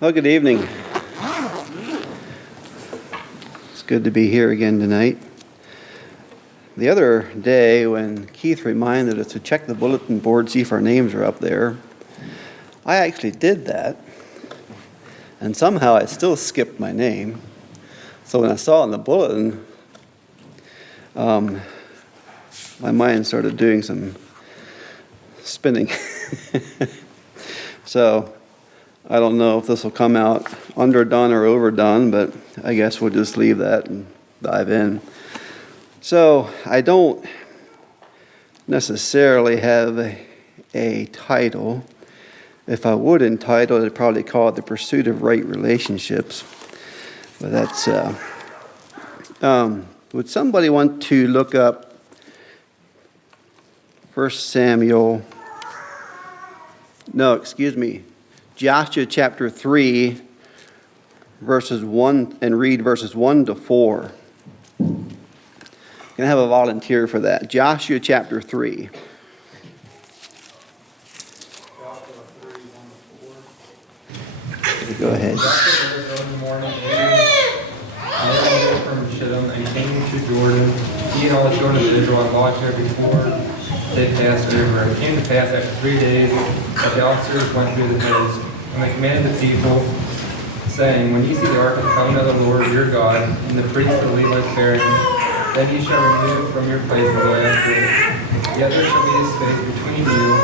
Well, good evening. It's good to be here again tonight. The other day when Keith reminded us to check the bulletin board, see if our names are up there, I actually did that. And somehow I still skipped my name. So when I saw it in the bulletin, my mind started doing some spinning. So I don't know if this will come out underdone or overdone, but I guess we'll just leave that and dive in. So I don't necessarily have a title. If I would entitle, I'd probably call it The Pursuit of Right Relationships. But that's, would somebody want to look up 1 Samuel, Joshua chapter 3, verses 1, and read verses 1 to 4. I'm going to have a volunteer for that. Joshua chapter 3. Go ahead. In the morning, and from Shittim, and came to Jordan. He and all the children of Israel had lodged there before they passed over. And it came to pass after 3 days that the officers went through the hills, and they commanded the people, saying, When ye see the ark of the covenant of the Lord your God, and the priests of Levites bearing it, then ye shall remove from your place and go after it. Yet there shall be a space between you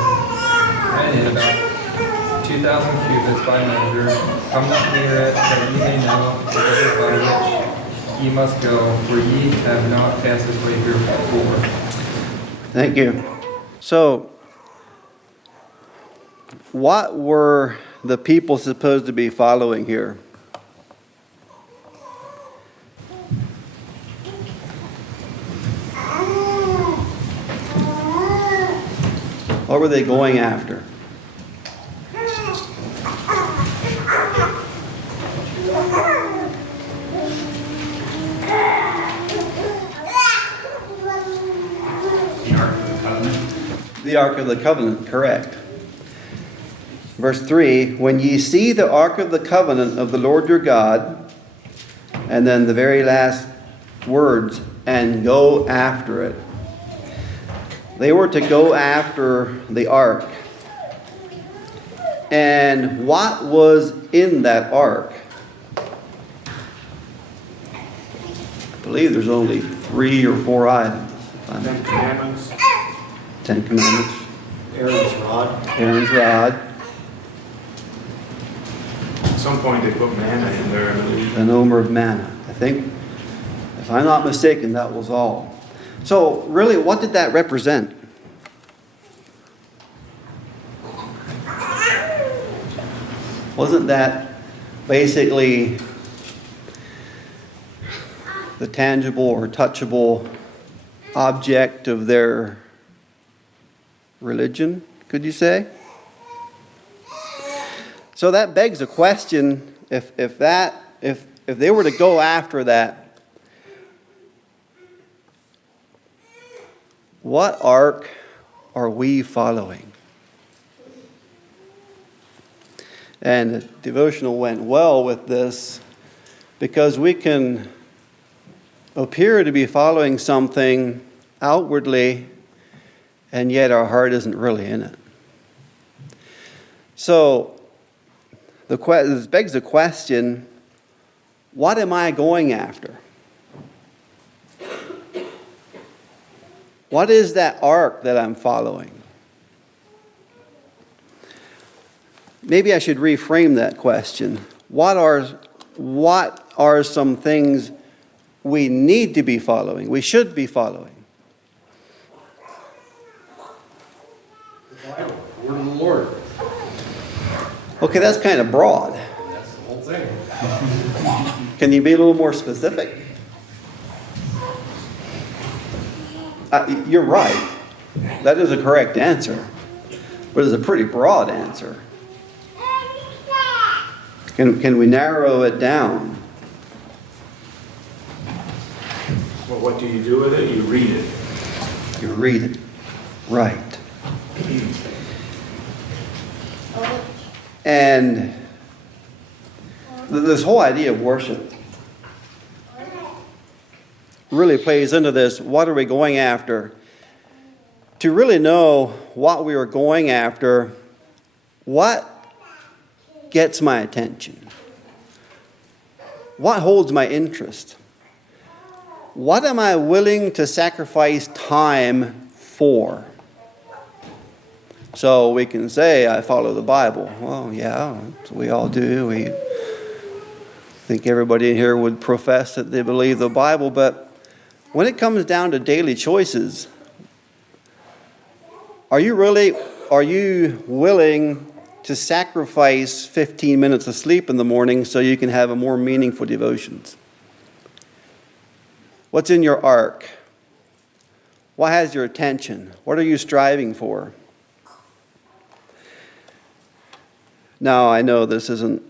and it, about 2,000 cubits by measure. Come not near it, that ye may know the river by which ye must go, for ye have not passed this way here before. Thank you. So, what were the people supposed to be following here? What were they going after? The Ark of the Covenant, correct. Verse 3, when ye see the Ark of the Covenant of the Lord your God, and then the very last words, and go after it. They were to go after the Ark. And what was in that Ark? I believe there's only 3 or 4 items. 10 Commandments. 10 Commandments. Aaron's rod. Aaron's rod. At some point they put manna in there, I believe. An omer of manna. I think, if I'm not mistaken, that was all. So, really, what did that represent? Wasn't that basically the tangible or touchable object of their religion, could you say? So that begs a question, if they were to go after that, what ark are we following? And the devotional went well with this because we can appear to be following something outwardly, and yet our heart isn't really in it. So, this begs the question, what am I going after? What is that ark that I'm following? Maybe I should reframe that question. What are some things we need to be following, we should be following? The Bible, the Word of the Lord. Okay, that's kind of broad. That's the whole thing. Can you be a little more specific? You're right. That is a correct answer. But it's a pretty broad answer. Can we narrow it down? Well, what do you do with it? You read it. You read it. Right. And This whole idea of worship really plays into this. What are we going after? To really know what we are going after, what gets my attention? What holds my interest? What am I willing to sacrifice time for? So we can say, I follow the Bible. Well, yeah, we all do. We think everybody in here would profess that they believe the Bible, but when it comes down to daily choices, are you willing to sacrifice 15 minutes of sleep in the morning so you can have a more meaningful devotions? What's in your ark? What has your attention? What are you striving for? Now, I know this isn't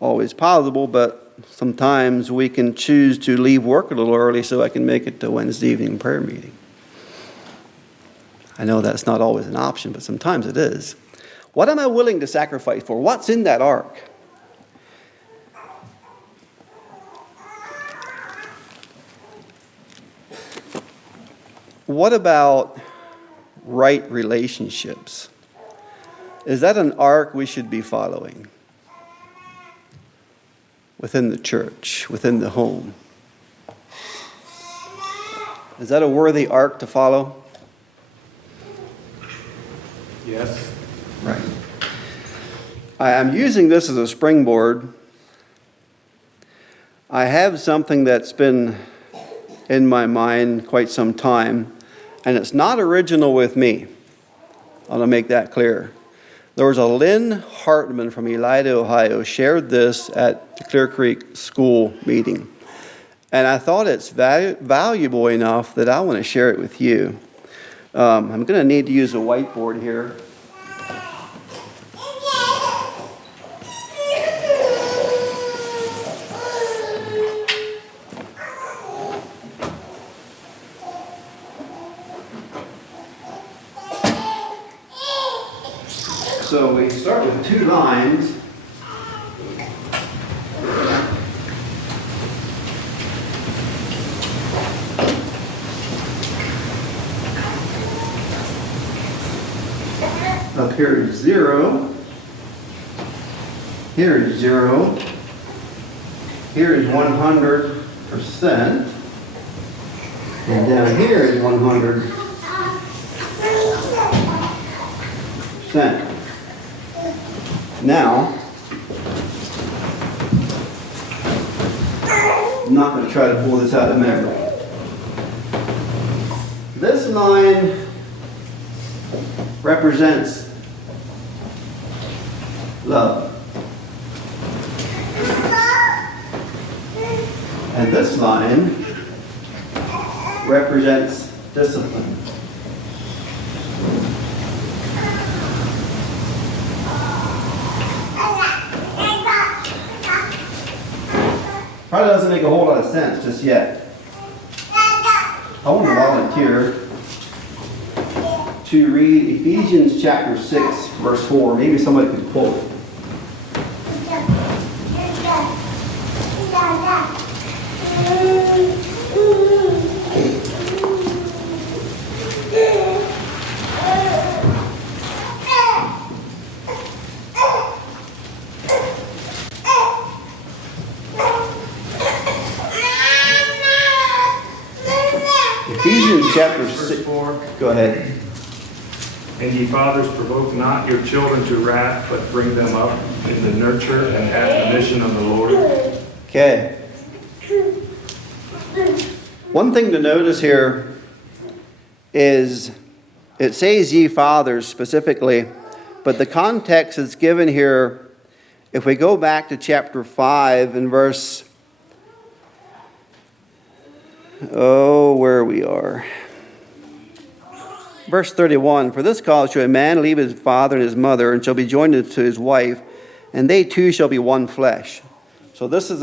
always possible, but sometimes we can choose to leave work a little early so I can make it to Wednesday evening prayer meeting. I know that's not always an option, but sometimes it is. What am I willing to sacrifice for? What's in that ark? What about right relationships? Is that an ark we should be following? Within the church, within the home. Is that a worthy ark to follow? Yes. Right. I'm using this as a springboard. I have something that's been in my mind quite some time, and it's not original with me. I want to make that clear. There was a Lynn Hartman from Elida, Ohio, shared this at the Clear Creek School meeting. And I thought it's valuable enough that I want to share it with you. I'm going to need to use a whiteboard here. So we start with 2 lines. Up here is 0. Here is 0. Here is 100%. And down here is 100%. Now, I'm not going to try to pull this out of memory. This line represents love. And this line represents discipline. Probably doesn't make a whole lot of sense just yet. I want to volunteer to read Ephesians chapter 6, verse 4. Maybe somebody could quote it. Ephesians chapter 6. 4. Go ahead. And ye fathers, provoke not your children to wrath, but bring them up in the nurture and admonition of the Lord. Okay. One thing to notice here is it says ye fathers specifically, but the context is given here. If we go back to chapter 5 and verse, where we are. Verse 31, for this cause shall a man leave his father and his mother, and shall be joined to his wife, and they two shall be one flesh. So this is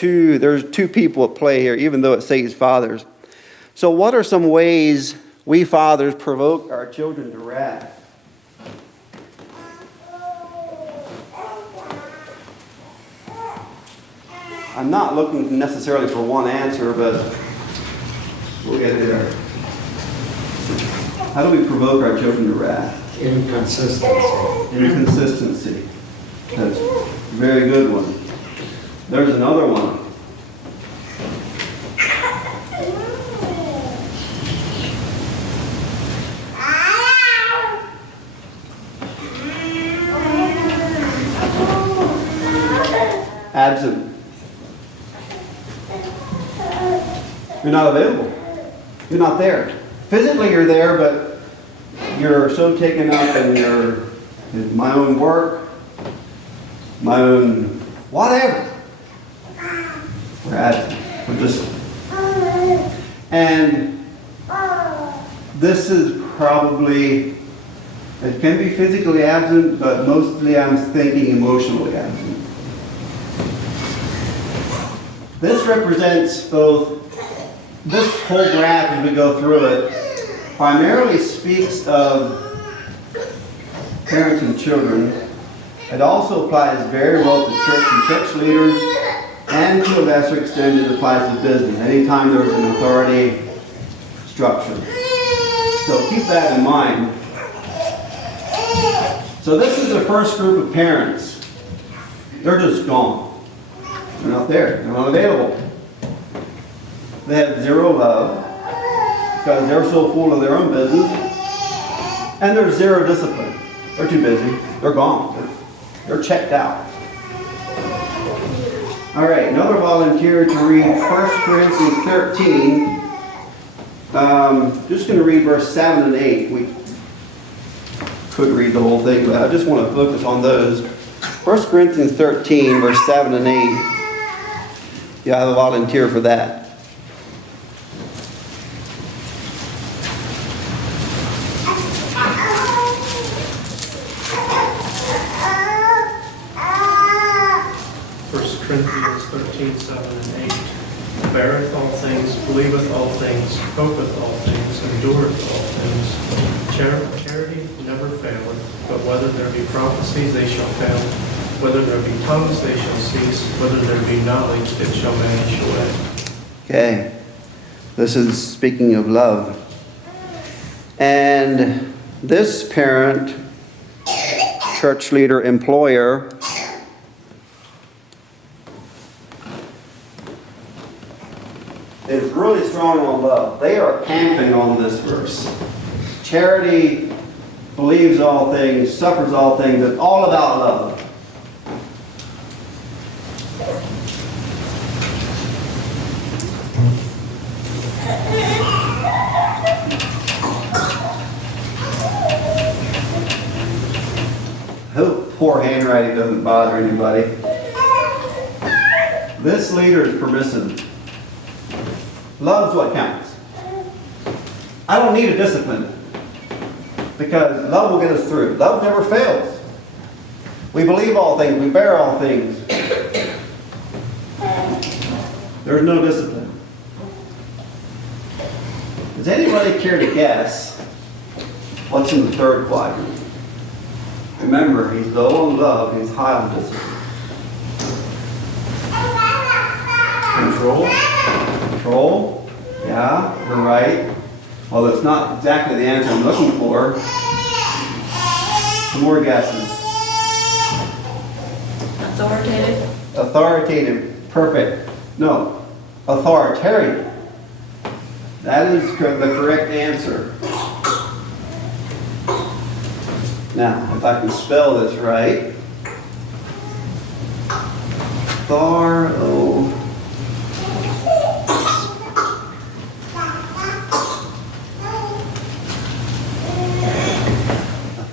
there's 2 people at play here, even though it says fathers. So what are some ways we fathers provoke our children to wrath? I'm not looking necessarily for one answer, but we'll get there. How do we provoke our children to wrath? Inconsistency. Inconsistency. That's a very good one. There's another one. Absent. You're not available. You're not there. Physically you're there, but you're so taken up in my own work, my own whatever. We're absent. We're just. And this is probably, it can be physically absent, but mostly I'm thinking emotionally absent. This represents both, this whole graph as we go through it, primarily speaks of parents and children. It also applies very well to church and church leaders, and to a lesser extent it applies to business, anytime there's an authority structure. So keep that in mind. So this is the first group of parents. They're just gone. They're not there. They're not available. They have zero love because they're so full of their own business. And there's zero discipline. They're too busy. They're gone. They're checked out. All right, another volunteer to read 1 Corinthians 13. Just going to read verse 7 and 8. We could read the whole thing, but I just want to focus on those. 1 Corinthians 13, verse 7 and 8. Yeah, I have a volunteer for that. Corinthians 13, 7 and 8. Beareth all things, believeth all things, hopeth all things, endureth all things. Charity never faileth, but whether there be prophecies, they shall fail. Whether there be tongues, they shall cease. Whether there be knowledge, it shall vanish away. Okay. This is speaking of love. And this parent, church leader, employer, is really strong on love. They are camping on this verse. Charity believes all things, suffers all things. It's all about love. I hope poor handwriting doesn't bother anybody. This leader is permissive. Love's what counts. I don't need a discipline because love will get us through. Love never fails. We believe all things. We bear all things. There's no discipline. Does anybody care to guess what's in the third quadrant? Remember, he's low on love, he's high on discipline. Control. Control. Yeah, you're right. Well, that's not exactly the answer I'm looking for. Some more guesses. Authoritative. Authoritative. Perfect. No. Authoritarian. That is the correct answer. Now, if I can spell this right.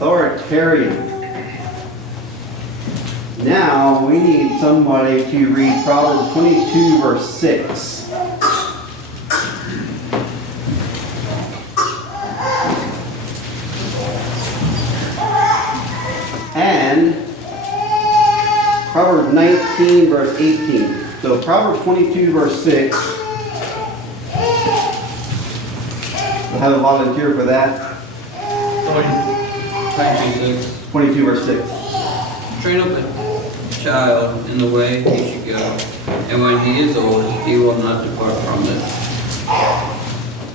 Authoritarian. Now, we need somebody to read Proverbs 22, verse 6. And Proverbs 19, verse 18. So Proverbs 22, verse 6. We'll have a volunteer for that. 22, verse 6. Train up a child in the way he should go, and when he is old, he will not depart from it.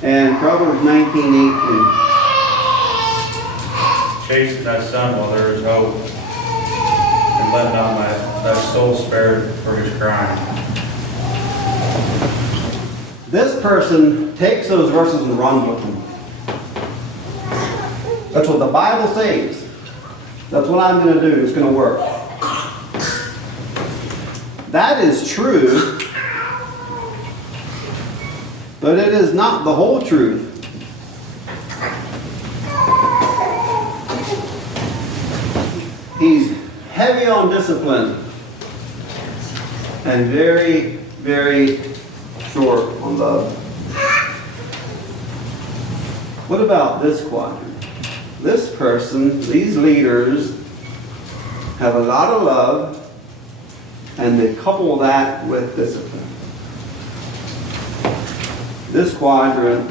And Proverbs 19:18. Chasten thy son while there is hope, and let not thy soul spare for his crying. This person takes those verses and runs with them. That's what the Bible says. That's what I'm going to do. It's going to work. That is true, but it is not the whole truth. He's heavy on discipline and very, very short on love. What about this quadrant? This person, these leaders, have a lot of love, and they couple that with discipline. This quadrant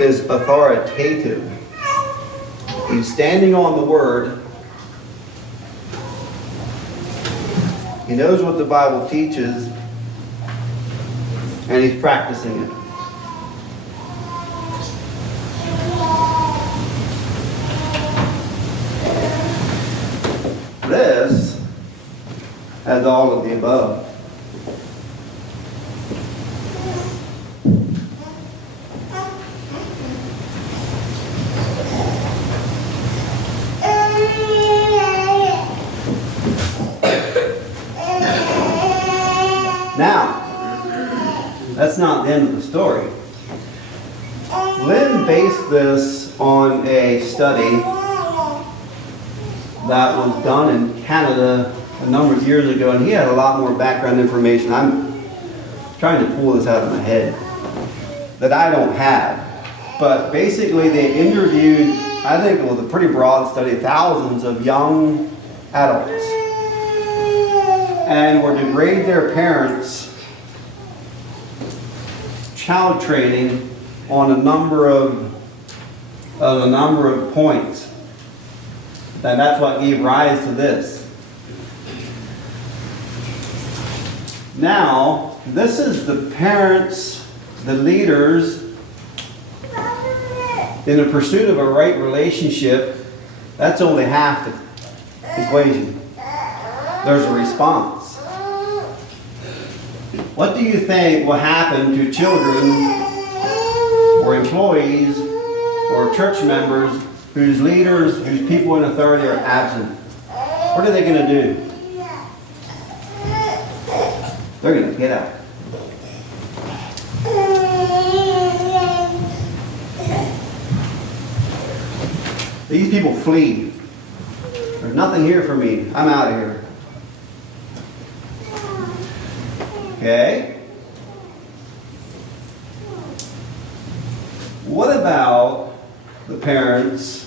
is authoritative. He's standing on the Word. He knows what the Bible teaches, and he's practicing it. This has all of the above. Now, that's not the end of the story. Lynn based this on a study that was done in Canada a number of years ago, and he had a lot more background information. I'm trying to pull this out of my head that I don't have. But basically they interviewed, I think it was a pretty broad study, thousands of young adults, and were to grade their parents' child training on a number of points. And that's what gave rise to this. Now, this is the parents, the leaders, in the pursuit of a right relationship. That's only half the equation. There's a response. What do you think will happen to children or employees or church members whose leaders, whose people in authority are absent? What are they going to do? They're going to get out. These people flee. There's nothing here for me. I'm out of here. Okay? What about the parents,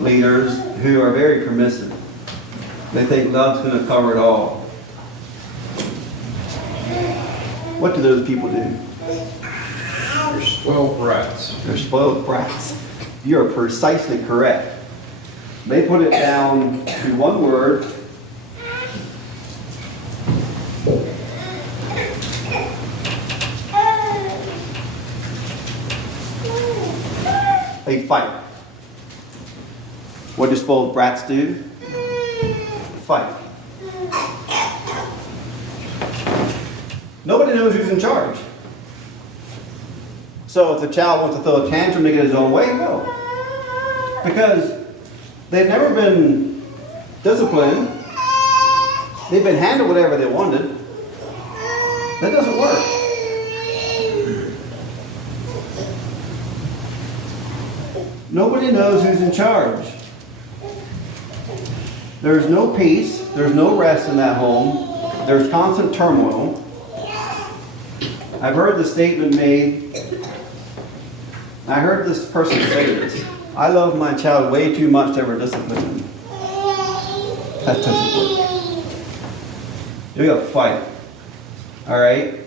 leaders, who are very permissive? They think love's going to cover it all. What do those people do? They're spoiled brats. They're spoiled brats. You're precisely correct. They put it down to one word. They fight. What do spoiled brats do? Fight. Nobody knows who's in charge. So if the child wants to throw a tantrum to get his own way, no. Because they've never been disciplined. They've been handled whatever they wanted. That doesn't work. Nobody knows who's in charge. There's no peace. There's no rest in that home. There's constant turmoil. I've heard the statement made. I heard this person say this: I love my child way too much to ever discipline him. That doesn't work. You gotta fight. Alright?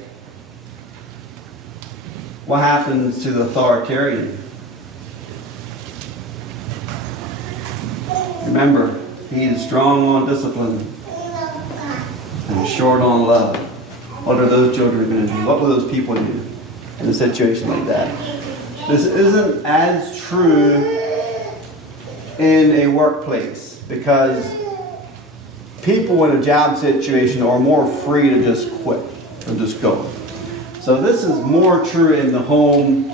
What happens to the authoritarian? Remember, he is strong on discipline and short on love, what are those children going to do? What will those people do in a situation like that? This isn't as true in a workplace because people in a job situation are more free to just quit or just go. So this is more true in the home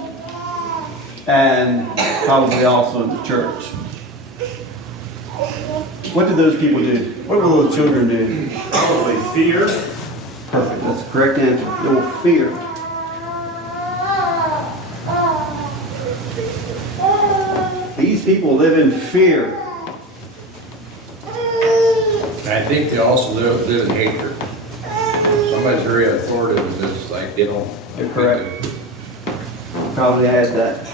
and probably also in the church. What do those people do? What will those children do? Probably fear. Perfect. That's the correct answer. They will fear. These people live in fear. And I think they also live in hatred. Somebody's very authoritative, it's like, they don't. You're correct. Probably had that.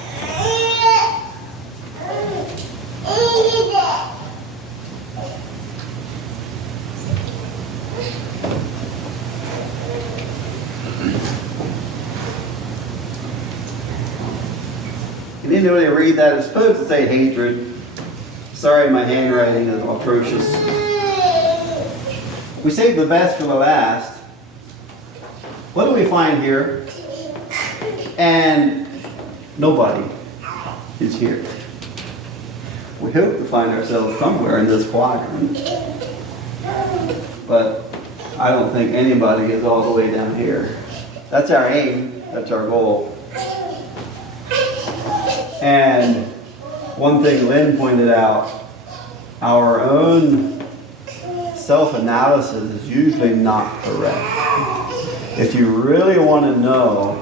You didn't really read that. It's supposed to say hatred. Sorry, my handwriting is atrocious. We saved the best for the last. What do we find here? And nobody is here. We hope to find ourselves somewhere in this quadrant. But I don't think anybody is all the way down here. That's our aim. That's our goal. And one thing Lynn pointed out, our own self-analysis is usually not correct. If you really want to know,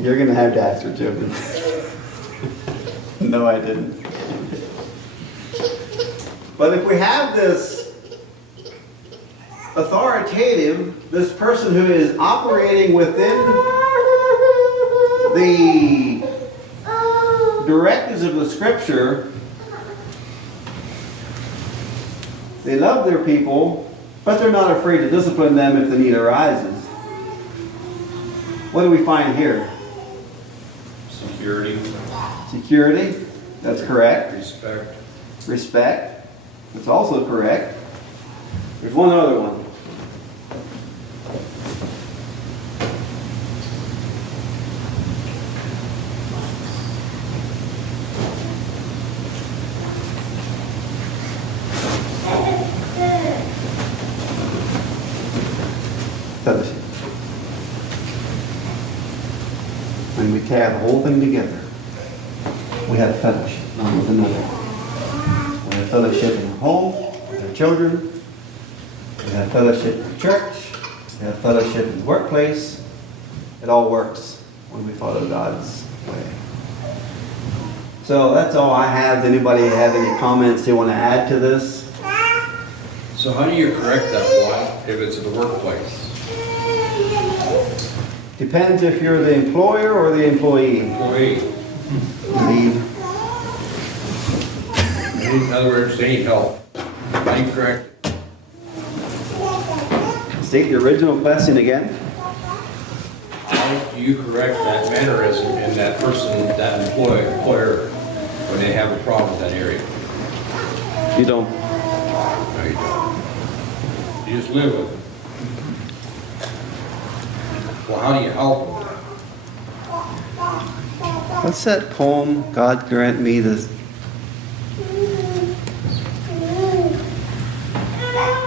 you're going to have to ask your children. No, I didn't. But if we have this authoritative, this person who is operating within the directives of the Scripture, they love their people, but they're not afraid to discipline them if the need arises. What do we find here? Security, Security, that's correct. respect. Respect, that's also correct. There's one other one. Fellowship. When we tie the whole thing together, we have fellowship one with another. We have fellowship in our home, with our children. We have fellowship in the church. We have fellowship in the workplace. It all works when we follow God's way. So that's all I have. Does anybody have any comments they want to add to this? So how do you correct that one if it's in the workplace? Depends if you're the employer or the employee. Employee, Leave. in other words, they need help. How do you correct it? State the original question again. How do you correct that mannerism in that person, that employer, when they have a problem in that area? You don't. No, you don't. You just live with it. Well, how do you help them? What's that poem? God grant me the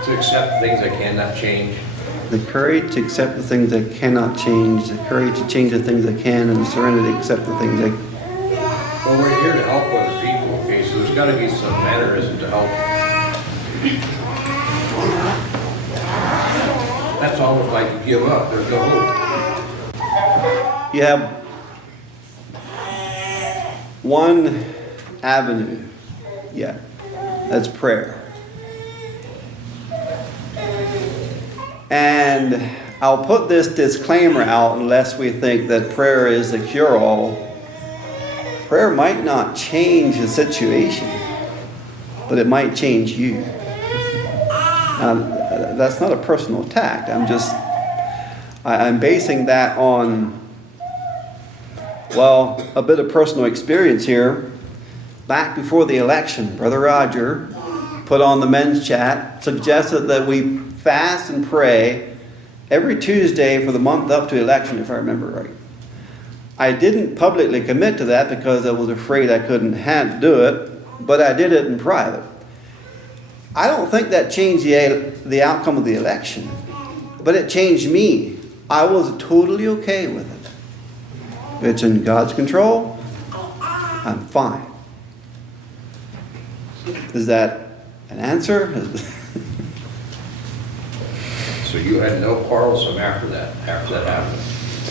To accept things I cannot change. courage to accept the things I cannot change, the courage to change the things I can, and the serenity to accept the things I... Well, we're here to help other people, okay, so there's gotta be some mannerism to help. That's almost like you give up, there's no hope. You have one avenue, yeah, that's prayer. And I'll put this disclaimer out unless we think that prayer is a cure-all. Prayer might not change the situation, but it might change you. That's not a personal attack. I'm basing that on, well, a bit of personal experience here. Back before the election, Brother Roger put on the men's chat, suggested that we fast and pray every Tuesday for the month up to election, if I remember right. I didn't publicly commit to that because I was afraid I couldn't do it, but I did it in private. I don't think that changed the outcome of the election, but it changed me. I was totally okay with it. If it's in God's control, I'm fine. Is that an answer? So you had no quarrelsome after that happened.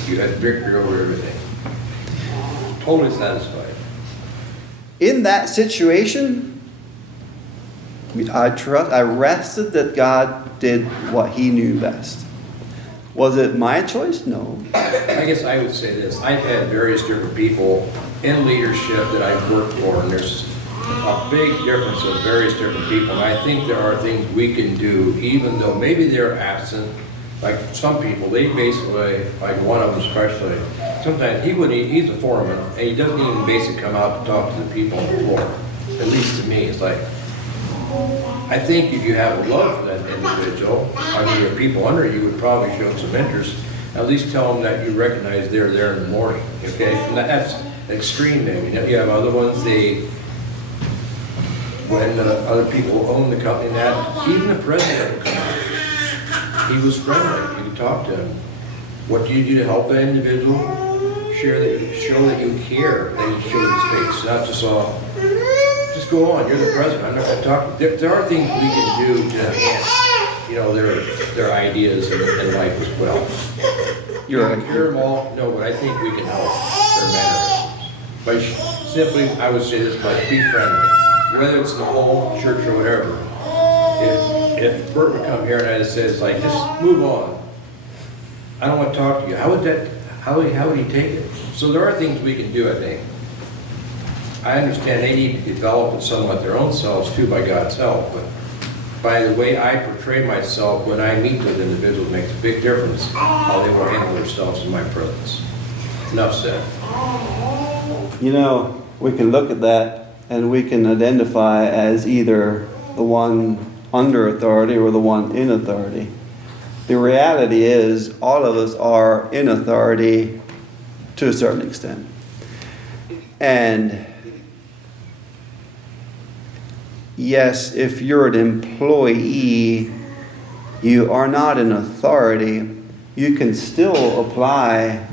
You had victory over everything. Totally satisfied. In that situation, I rested that God did what He knew best. Was it my choice? No. I guess I would say this. I've had various different people in leadership that I've worked for, and there's a big difference of various different people. And I think there are things we can do, even though maybe they're absent. Like some people, they basically, like one of them especially, sometimes he's a foreman, and he doesn't even basically come out to talk to the people on the floor. At least to me, it's like, I think if you have a love for that individual, I mean, your people under you would probably show some interest. At least tell them that you recognize they're there in the morning, okay? And that's extreme maybe. You have other ones, when other people own the company, that even the president would come out. He was friendly. You could talk to him. What do you do to help that individual? Show that you care, that you show his face, not just all. Just go on. You're the president. I'm not going to talk. There are things we can do to enhance, their ideas in life as well. You're right. Hear them all. No, but I think we can help their mannerisms. By simply, I would say this, but be friendly. Whether it's in the home, church, or whatever. If Bert would come here and I says like, just move on. I don't want to talk to you. How would he take it? So there are things we can do, I think. I understand they need to develop it somewhat their own selves too by God's help, but by the way I portray myself when I meet with individuals makes a big difference how they will handle themselves in my presence. Enough said. We can look at that and we can identify as either the one under authority or the one in authority. The reality is all of us are in authority to a certain extent. And yes, if you're an employee, you are not in authority, you can still apply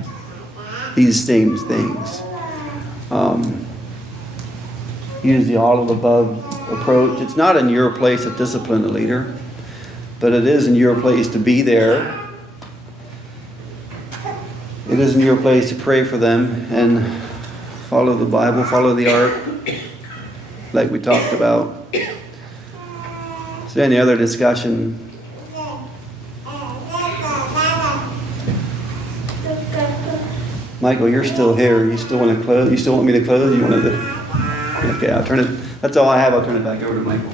these same things. Use the all of the above approach. It's not in your place to discipline a leader, but it is in your place to be there. It is in your place to pray for them and follow the Bible, follow the ark, like we talked about. Is there any other discussion? Michael, you're still here. You still want to close? You still want me to close? You want to? Okay, I'll turn it. That's all I have. I'll turn it back over to Michael.